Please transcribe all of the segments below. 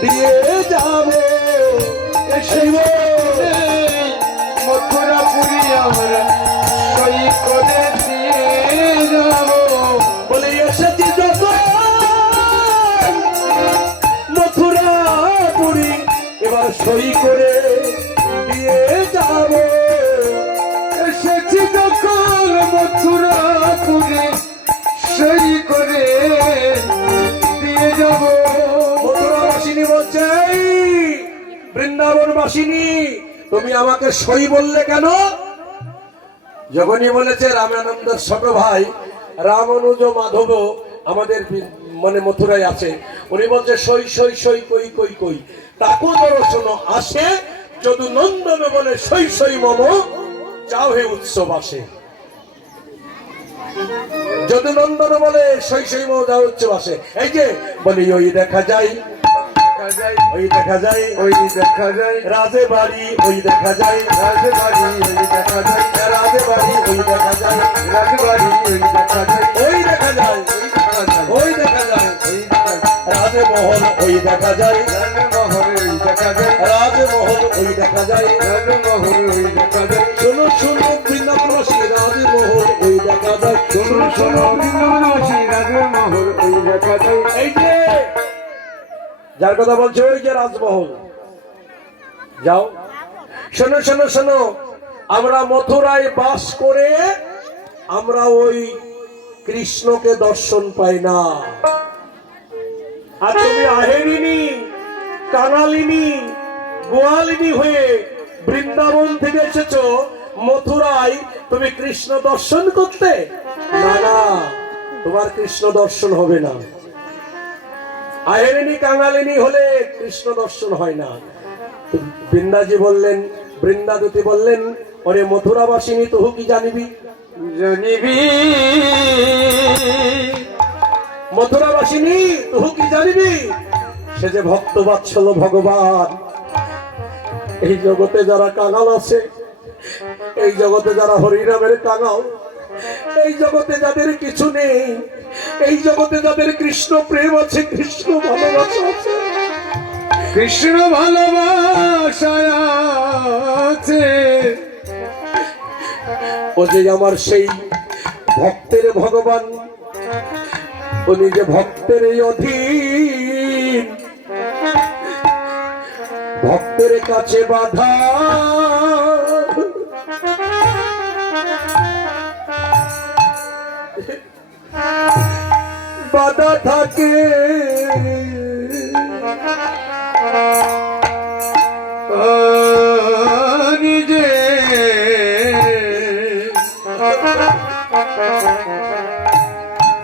দিয়ে যাবো সেই মথুরাপুরি আমরা সই করে দিয়ে যাবো বলে এসেছি যখন মথুরাপুরি এবার সই করে দিয়ে যাবো এসেছি যখন মথুরাপুরি সই করে দিয়ে যাবো মথুরাবাসিনী বলছে বৃন্দাবনবাসিনী তুমি আমাকে সই বললে কেন? যখনই বলেছে রামানন্দের ছোট ভাই রামানুজ মাধব আমাদের মানে মথুরায় আছে, উনি বলছে সই সই সই কই কই কই তাকু দর্শন আসে যদু নন্দন বলে সই সই মম যাও হে উৎসব আসে। যদু নন্দন বলে সই সই মম যাও উৎসব আসে। এই যে বলি ওই দেখা যায় ওই দেখা যায় ওই দেখা যায় রাজে বাড়ি ওই দেখা যায় রাজবাড়ি ওই দেখা যায় রাজে বাড়ি ওই দেখা যায় রাজবাড়ি ওই দেখা যায় ওই দেখা যায় ওই দেখা যায় রাজমহল ওই দেখা যায় রাজমহল ওই দেখা যায় রাজমহল ওই দেখা যায় রাজমহল ওই দেখা যায় শোনো শোনো বৃন্দাবনবাসী রাজমহল ওই দেখা যায় শোনো শোনো বৃন্দাবনবাসী রাজমহল ওই দেখা যায় এই যে যার কথা বলছে ওই যে রাজমহল যাও শোনো শোনো শোনো আমরা মথুরায় বাস করে আমরা ওই কৃষ্ণকে দর্শন পাই না। আর তুমি আহেরিনী কাঙালিনী গোয়ালিনী হয়ে বৃন্দাবন থেকে এসেছো মথুরায় তুমি কৃষ্ণ দর্শন করতে? না না, তোমার কৃষ্ণ দর্শন হবে না। আহেরিনী কাঙালিনী হলে কৃষ্ণ দর্শন হয় না। বৃন্দাজি বললেন, বৃন্দাদূতি বললেন, ওরে মথুরাবাসিনী তহু কি জানিবি? জানিবি মথুরাবাসিনী তহু কি জানিবি? সে যে ভক্ত বাৎসল ভগবান। এই জগতে যারা কাঙাল আছে, এই জগতে যারা হরিনামের কাঙাল, এই জগতে যাদের কিছু নেই, এই জগতে যাদের কৃষ্ণ প্রেম আছে, কৃষ্ণ ভালোবাসা আছে, কৃষ্ণ ভালোবাসা আছে, ও যে আমার সেই ভক্তের ভগবান, উনি যে ভক্তের অধীন, ভক্তের কাছে বাধা বাধা থাকে নিজে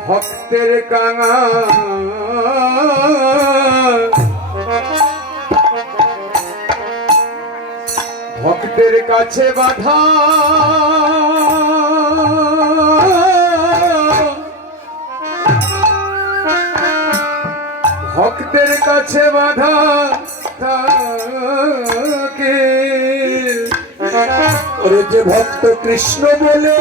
ভক্তের কাঙা ভক্তের কাছে বাধা ভক্তের কাছে বাধা থাকে। ওরে যে ভক্ত কৃষ্ণ বলে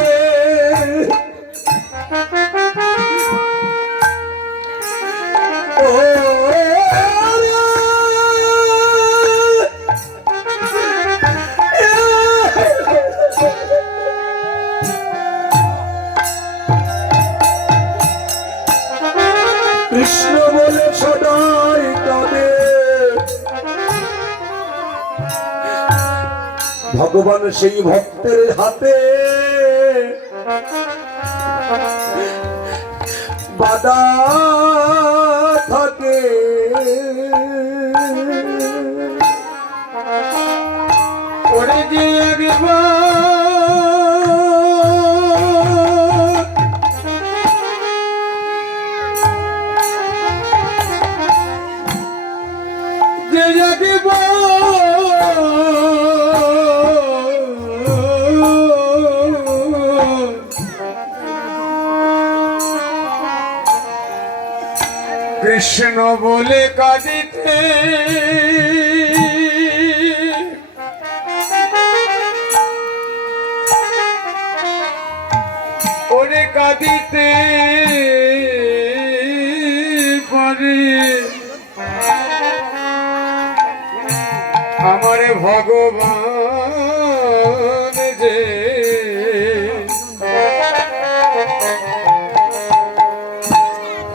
ও কৃষ্ণ বলে সদাই তবে ভগবান সেই ভক্তের হাতে বাধা থাকে। ওরে যে একবার যে কৃষ্ণ বলে কাঁদিতে ওরে কাঁদিতে পারে আমার ভগবান যে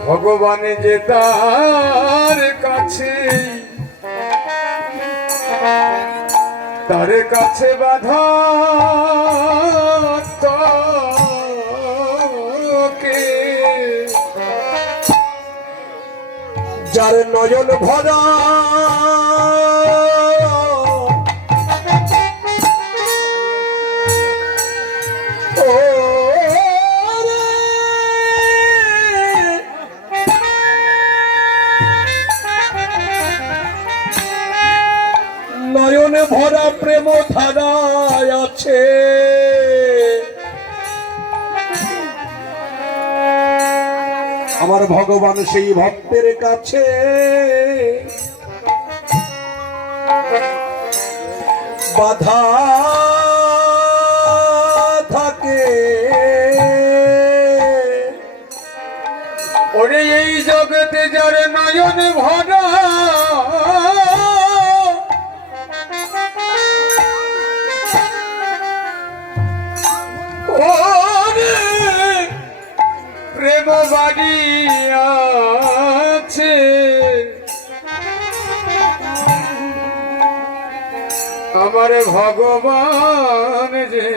ভগবান যে তার কাছে বাধা তাকে যার নয়ন ভরা ও রে, নয়নে ভরা প্রেম ধারায় আছে আমার ভগবান সেই ভক্তের কাছে বাধা থাকে ওরে এই জগতে যার নয়ন ভরা ওরে প্রেম বাড়ি আছে আমার ভগবান যে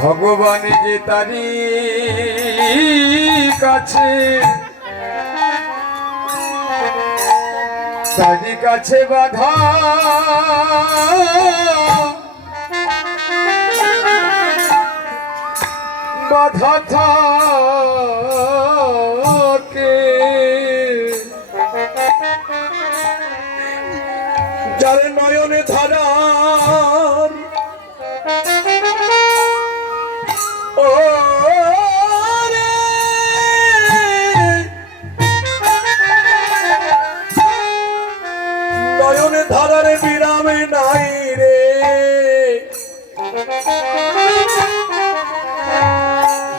ভগবান যে তারি কাছে বাধা থাকে যার নয়নে ধারার ও রে, নয়নে ধারার বিরামে নাই রে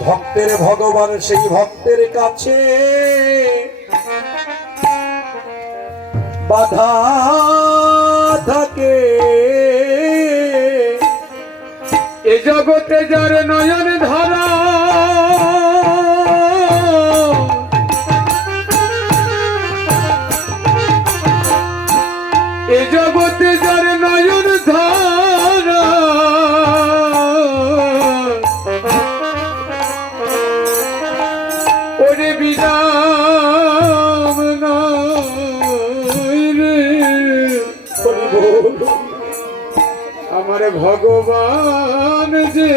ভক্তের ভগবান সেই ভক্তের কাছে বাধা থাকে এ জগতে যার নয়ন ধারা এ জগতে যার নয়ন ধারা ওরে বিরাম নাই রে আমার ভগবান যে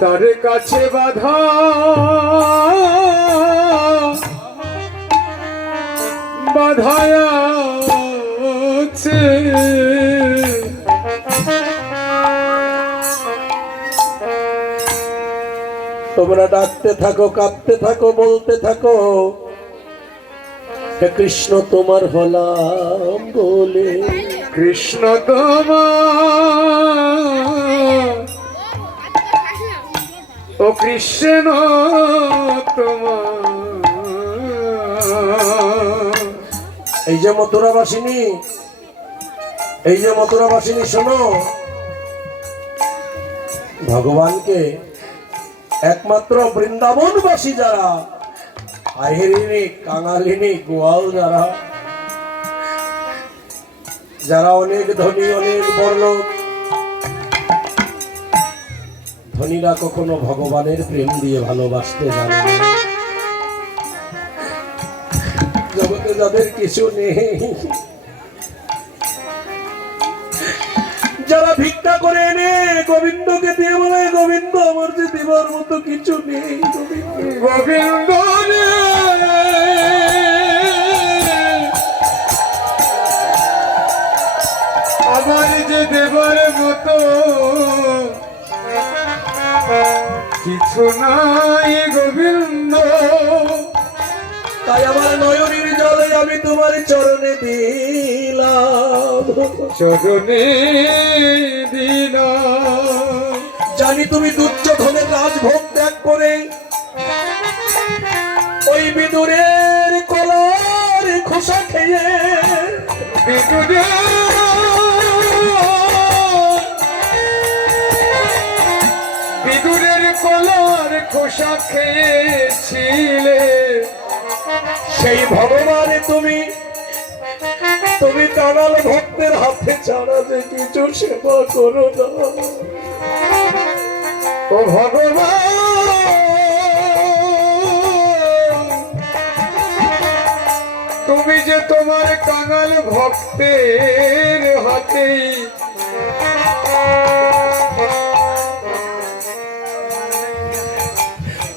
তার কাছে বাধা আছে তোমরা ডাকতে থাকো কাঁদতে থাকো বলতে থাকো হে কৃষ্ণ তোমার হলাম বলে কৃষ্ণ তোমার ও কৃষ্ণ তোমার এই যে মথুরাবাসিনী শোনো ভগবানকে একমাত্র বৃন্দাবনবাসী যারা আহিরিনী কাঙালিনী গোয়াল যারা অনেক ধনী অনেক বড়লোক ধনীরা কখনো ভগবানের প্রেম দিয়ে ভালোবাসতে জানে না জগতে যাদের কিছু নেই যারা ভিক্ষা করে এনে গোবিন্দকে দিয়ে বলে গোবিন্দ আমার যে দেবার মতো কিছু নেই গোবিন্দ আমার যে দেবার মতো কিছু নাই গোবিন্দ তাই আমার নয়নের জলে আমি তোমার চরণে দিলাম জানি তুমি দুর্যোধনের রাজভোগ ত্যাগ করে বিদুরের কলার খোসা খেয়ে বিদুরের কলার খোসা খেয়েছিলে, সেই ভগবানে তুমি তুমি কাঙাল ভক্তের হাতে ছাড়া যে কিছু সেবা করো না। ও ভগবান, তুমি যে তোমার কাঙাল ভক্তের হাতেই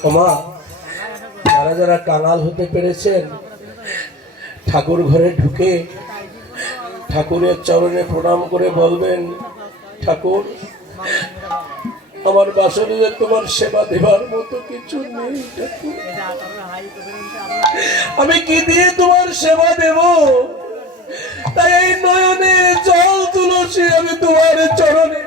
ওমা, যারা যারা কাঙাল হতে পেরেছেন ঠাকুর ঘরে ঢুকে ঠাকুরের চরণে প্রণাম করে বলবেন, ঠাকুর আমার বাসনীদের তোমার সেবা দেবার মতো কিছু নেই ঠাকুর, আমি কি দিয়ে তোমার সেবা দেব? তাই এই নয়নে জল তুলসী আমি তোমার চরণে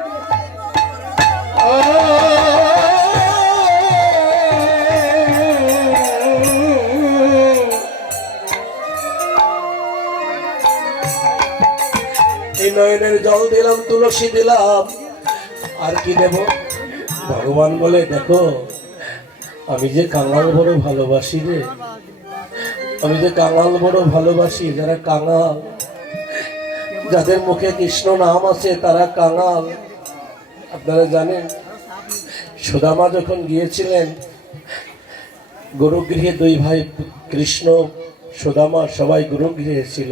এই নয়নের জল দিলাম, তুলসী দিলাম, আর কি দেব? ভগবান বলে, দেখো আমি যে কাঙাল বড় ভালোবাসি রে, আমি যে কাঙাল বড় ভালোবাসি। যারা কাঙাল, যাদের মুখে কৃষ্ণ নাম আছে তারা কাঙাল। আপনারা জানেন সুদামা যখন গিয়েছিলেন গরুগৃহে, দুই ভাই কৃষ্ণ সুদামা সবাই গরুগৃহে ছিল,